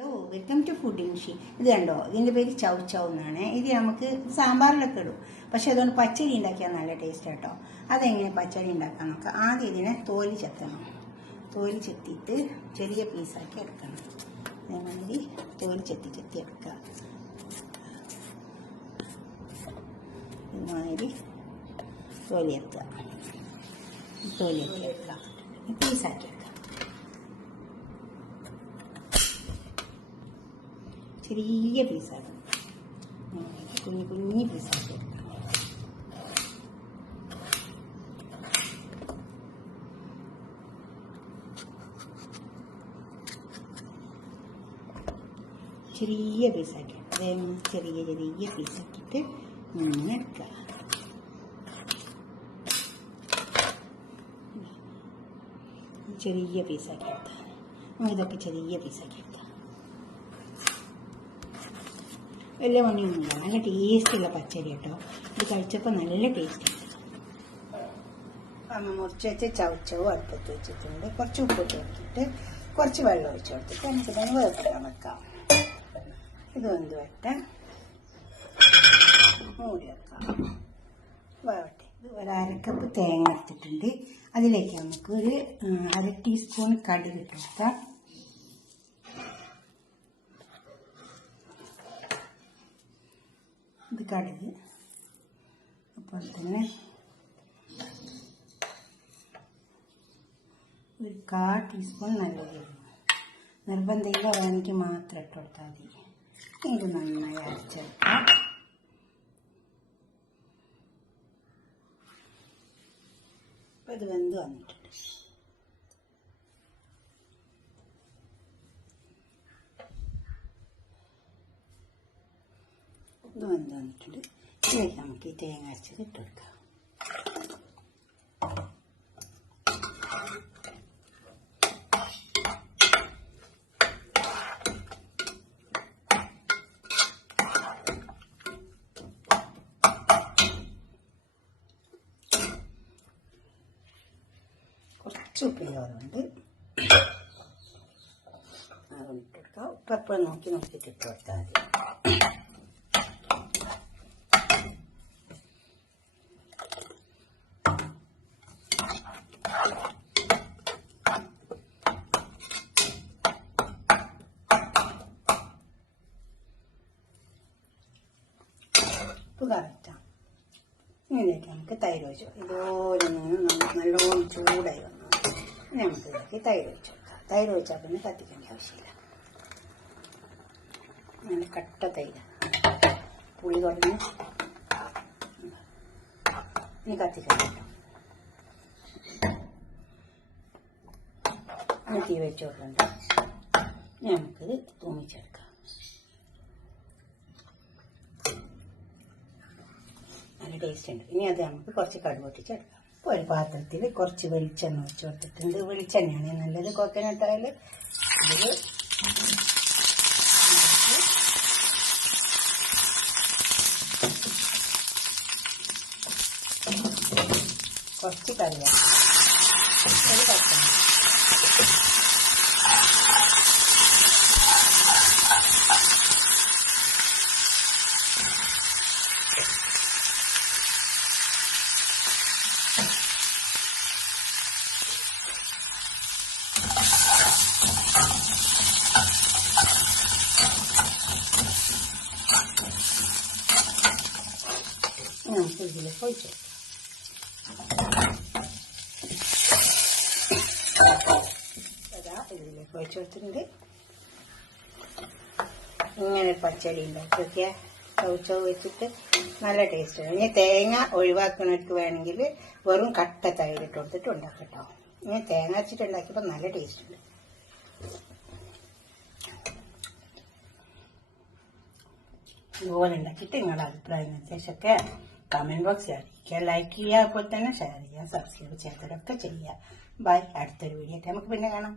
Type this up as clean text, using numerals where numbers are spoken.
Hello, welcome to food ഇൻഷി. ഇത് കണ്ടോ, ഇതിൻ്റെ പേര് ചൗ ചൗ എന്നാണ്. ഇത് നമുക്ക് സാമ്പാറിലൊക്കെ ഇടും, പക്ഷെ അതുകൊണ്ട് പച്ചടി ഉണ്ടാക്കിയാൽ നല്ല ടേസ്റ്റ് കേട്ടോ. അതെങ്ങനെ പച്ചടി ഉണ്ടാക്കാൻ നോക്കാം. ആദ്യം ഇതിനെ തോല് ചെത്തണം. തോല് ചെത്തിയിട്ട് ചെറിയ പീസാക്കി എടുക്കണം. അതേമാതിരി തോല് ചെത്തി എടുക്കുക. ഇതുമാതിരി തോലിയെത്തുക, എടുക്കുക, പീസാക്കി എടുക്കുക. ചെറിയ പീസാണ്, കുഞ്ഞു പീസാക്കി എടുക്കാം. ചെറിയ പീസാക്കി ചെറിയ പീസാക്കിയിട്ട് ഇങ്ങനെ എടുക്കുക. ചെറിയ പീസാക്കി എടുത്താൽ ഇതൊക്കെ ചെറിയ പീസാക്കി എടുത്താൽ വലിയ പണിയൊന്നുമില്ല. നല്ല ടേസ്റ്റുള്ള പച്ചരി കേട്ടോ. ഇത് കഴിച്ചപ്പോൾ നല്ല ടേസ്റ്റ്. അമ്മ മുറിച്ച് വെച്ച് ചവച്ചവും അടുപ്പത്ത് വെച്ചിട്ടുണ്ട്. കുറച്ച് ഉപ്പിട്ട് കൊടുത്തിട്ട് കുറച്ച് വെള്ളം ഒഴിച്ച് കൊടുത്തിട്ട് നമുക്ക് തന്നെ വേർപ്പിടാൻ വെക്കാം. ഇത് വെന്ത് വരട്ടെ, മൂടി വെക്കാം, വേവട്ടെ. ഇത് ഒരു അരക്കപ്പ് തേങ്ങ എടുത്തിട്ടുണ്ട്. അതിലേക്ക് നമുക്ക് ഒരു 1/2 ടീസ്പൂൺ കടുക് ഇട്ട് കൊടുക്കാം. ഇത് കടുക്, അപ്പോൾ തന്നെ ഒരു 1/4 ടീസ്പൂൺ നല്ല ജീരകം. നിർബന്ധമില്ല, വേണമെങ്കിൽ മാത്രം ഇട്ട് കൊടുത്താൽ മതി. ഇത് നന്നായി അരച്ചെടുക്കാം. അപ്പോൾ ഇത് വെന്ത് വന്നിട്ടുണ്ട്. ഇത് വെന്ത് വന്നിട്ടുണ്ട്. ഇതിലേക്ക് നമുക്ക് ഈ തേങ്ങ അരച്ചത് ഇട്ട് കൊടുക്കാം. കുറച്ച് ഉപ്പില്ലാതുകൊണ്ട് അതുകൊണ്ട് ഇട്ട് കൊടുക്കാം. ഉപ്പെപ്പോഴും നോക്കിയിട്ട് ഇട്ട് കൊടുത്താൽ മതി. കറക്റ്റാണ്. ഇതിലേക്ക് നമുക്ക് തൈര് ഒഴിച്ചു. ഇതുപോലെ നല്ലോണം ചൂടായി വന്നു നമുക്ക് ഇതിലേക്ക് തൈര് ഒഴിച്ചു കൊടുക്കാം. തൈര് ഒഴിച്ചാൽ പിന്നെ കത്തിക്കേണ്ട ആവശ്യമില്ല. നല്ല കട്ട തൈര്, പുളി കുറഞ്ഞ് ഇനി കത്തിക്കണം. അത് തീ വെച്ച് കൊടുക്കണ്ട. നമുക്കിത് തൂമിച്ചെടുക്കാം. നല്ല ടേസ്റ്റ് ഉണ്ട്. ഇനി അത് നമുക്ക് കുറച്ച് കടുക് പൊട്ടിച്ചെടുക്കാം. ഇപ്പോൾ ഒരു പാത്രത്തിൽ കുറച്ച് വെളിച്ചെണ്ണ ഒഴിച്ച് കൊടുത്തിട്ടുണ്ട്. വെളിച്ചെണ്ണയാണ് നല്ലത്, കോക്കനട്ട് ഓയിൽ. ഇത് കുറച്ച് കറിവേപ്പില, ഒരു പച്ചമുളക്, നമുക്ക് ഇതിലേക്ക് ഒഴിച്ചു കൊടുക്കാം. ഇതിലേക്ക് ഒഴിച്ചു കൊടുത്തിട്ടുണ്ട്. ഇങ്ങനെ പച്ചടി ഉണ്ടാക്കിയൊക്കെ ചൗ വെച്ചിട്ട് നല്ല ടേസ്റ്റാണ്. ഇനി തേങ്ങ ഒഴിവാക്കുന്നവർക്ക് വേണമെങ്കിൽ വെറും കട്ട തൈര് ഇട്ട് കൊടുത്തിട്ട് ഉണ്ടാക്കട്ടോ. ഇനി തേങ്ങ വെച്ചിട്ട് ഉണ്ടാക്കിയപ്പോൾ നല്ല ടേസ്റ്റ് ഉണ്ട്. ഇതുപോലെ ഉണ്ടാക്കിയിട്ട് നിങ്ങളുടെ അഭിപ്രായം നിർദ്ദേശമൊക്കെ കമന്റ് ബോക്സിൽ അറിയിക്കുക. ലൈക്ക് ചെയ്യുക, അപ്പോൾ തന്നെ ഷെയർ ചെയ്യുക, സബ്സ്ക്രൈബ് ചെയ്യാത്തവരൊക്കെ ചെയ്യുക. ബൈ. അടുത്തൊരു വീഡിയോ ആയിട്ട് നമുക്ക് പിന്നെ കാണാം.